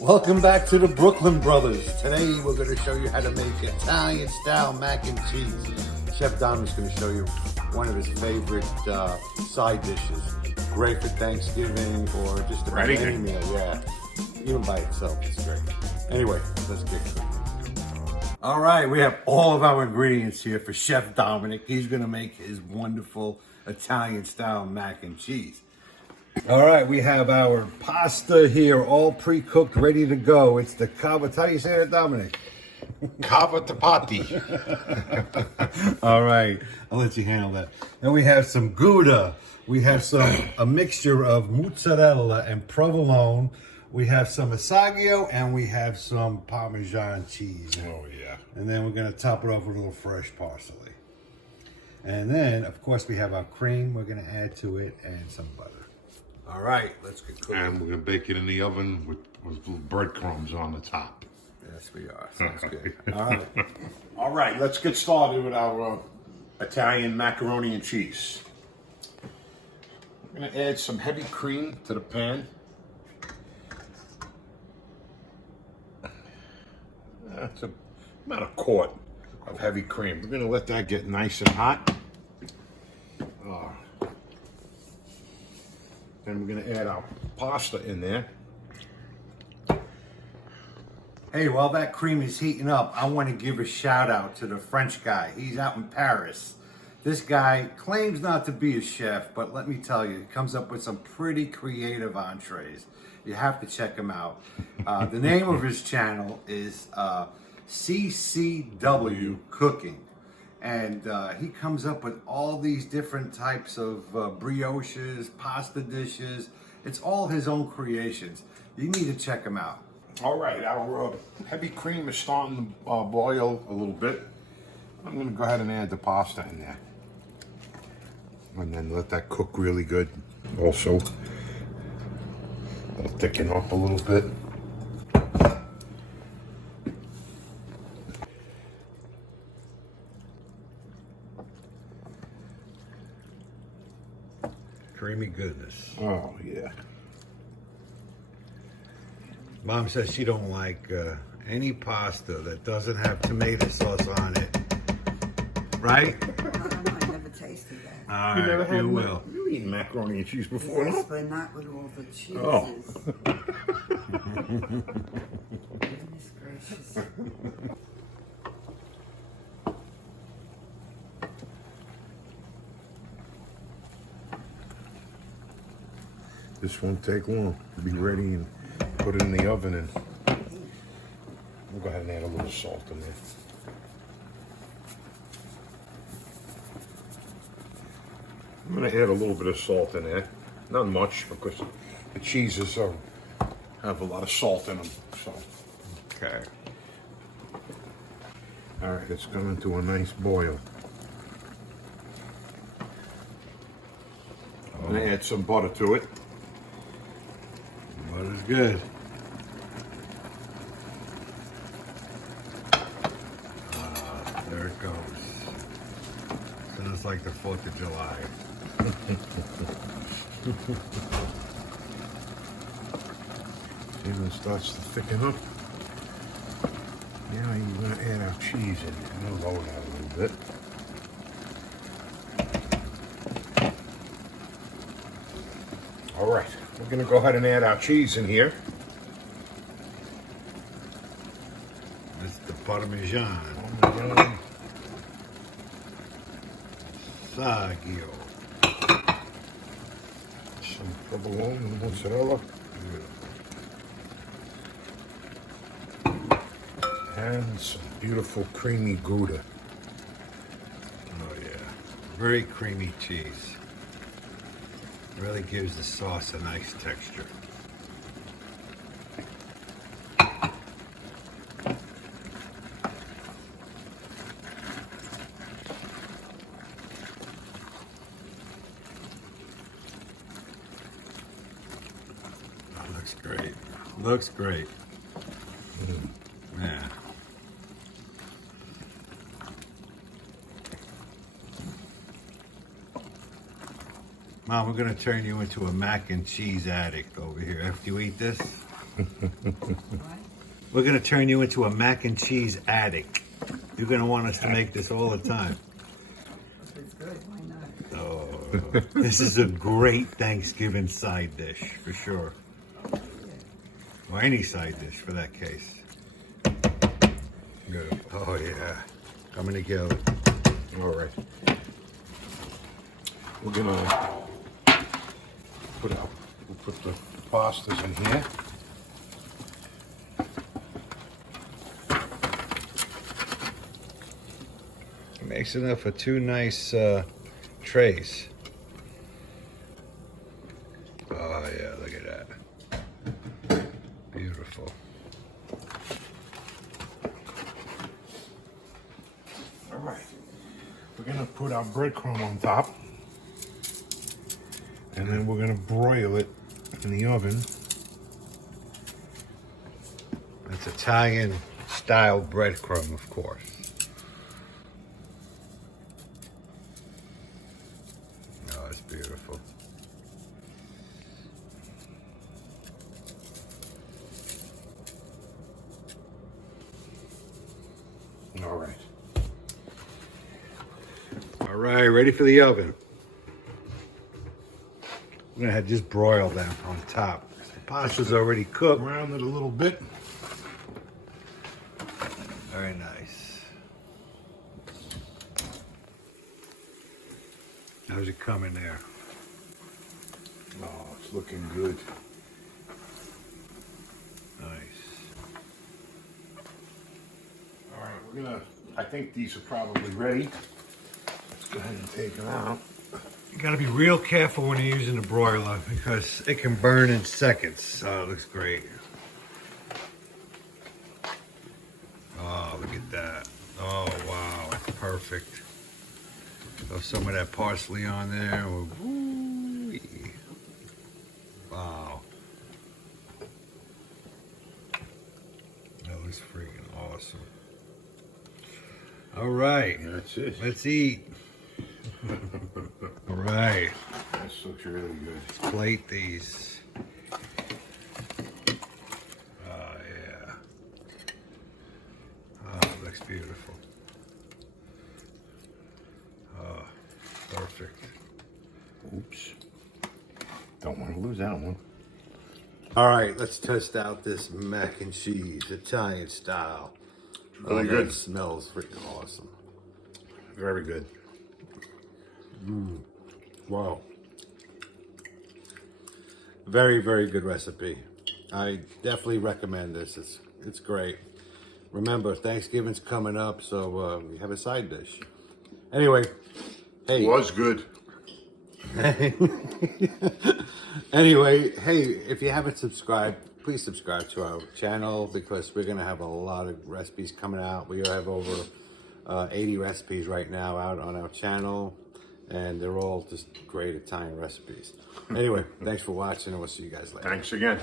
Welcome back to the Brooklyn Brothers. Today we're going to show you how to make Italian style mac and cheese. Chef Dom is going to show you one of his favorite side dishes. Great for Thanksgiving or just about any meal. Yeah, even by itself, it's great. Anyway, let's get cooking. All right, we have all of our ingredients here for Chef Dominic. He's going to make his wonderful Italian style mac and cheese. All right, we have our pasta here, all pre-cooked, ready to go. It's the cava. How do you say that, Dominic? Cava tapati. All right, I'll let you handle that. Then we have some Gouda. We have a mixture of mozzarella and provolone. We have some Asiago, and we have some parmesan cheese. Oh, yeah. And then we're going to top it off with a little fresh parsley. And then, of course, we have our cream we're going to add to it and some butter. All right, let's get cooking. And we're going to bake it in the oven with little breadcrumbs on the top. Yes, we are. Sounds good. All right. All right, let's get started with our Italian macaroni and cheese. I'm going to add some heavy cream to the pan. That's about a quart of heavy cream. We're going to let that get nice and hot. Then we're going to add our pasta in there. Hey, while that cream is heating up, I want to give a shout out to the French guy. He's out in Paris. This guy claims not to be a chef, but let me tell you, he comes up with some pretty creative entrees. You have to check him out. The name of his channel is CCW Cooking. And he comes up with all these different types of brioches, pasta dishes. It's all his own creations. You need to check him out. All right, our heavy cream is starting to boil a little bit. I'm going to go ahead and add the pasta in there. And then let that cook really good. Also, it'll thicken up a little bit. Creamy goodness. Oh, yeah. Mom says she don't like any pasta that doesn't have tomato sauce on it. Right? I never tasted that. All You right, never had you will. You eaten macaroni and cheese before, Yes, no? but not with all the cheeses. Oh. Goodness gracious. This won't take long. Be ready and put it in the oven, and we'll go ahead and add a little salt in there. I'm going to add a little bit of salt in there. Not much, because the cheeses have a lot of salt in them. So, Okay. all right, it's coming to a nice boil. I'm going to add some butter to it. Butter's good. There it goes. Sounds like the 4th of July. Even starts to thicken up. Now you're going to add our cheese in there. We'll lower that a little bit. All right, we're going to go ahead and add our cheese in here. That's the Parmesan. Asiago. Some provolone and mozzarella. And some beautiful creamy Gouda. Oh yeah. Very creamy cheese. Really gives the sauce a nice texture. Oh, looks great. Looks great. Yeah. Mom, we're gonna turn you into a mac and cheese addict over here after you eat this. We're gonna turn you into a mac and cheese addict. You're gonna want us to make this all the time. If it's good, why not? Oh, this is a great Thanksgiving side dish for sure. Or any side dish for that case. Good. Oh yeah, coming together. All right. We're gonna we'll put the pastas in here. It makes enough for two nice trays. Oh yeah, look at that. Beautiful. All right. We're gonna put our breadcrumb on top. And then we're gonna broil it in the oven. That's Italian style breadcrumb, of course. Oh, it's beautiful. All right. All right, ready for the oven. I'm gonna have just broil them on top. The pasta's already cooked. Brown it a little bit. Very nice. How's it coming there? Oh, it's looking good. Nice. All right, we're gonna, I think these are probably ready. Let's go ahead and take them out. You gotta be real careful when you're using the broiler because it can burn in seconds. Oh, it looks great. Oh, look at that. Oh, wow, perfect. Throw some of that parsley on there. Ooh-wee. Wow. That looks freaking awesome. All right, That's it. let's eat. All right, This looks really good. let's plate these. Oh, yeah. Oh, it looks beautiful. Oh, perfect. Oops. Don't want to lose that one. All right, let's test out this mac and cheese, Italian style. Really good. It smells freaking awesome. Very good. Wow. Very, very good recipe. I definitely recommend this. It's great. Remember, Thanksgiving's coming up, so you have a side dish. Anyway, hey. Was good. Anyway, hey, if you haven't subscribed, please subscribe to our channel because we're going to have a lot of recipes coming out. We have over 80 recipes right now out on our channel, and they're all just great Italian recipes. Anyway, thanks for watching, and we'll see you guys later. Thanks again.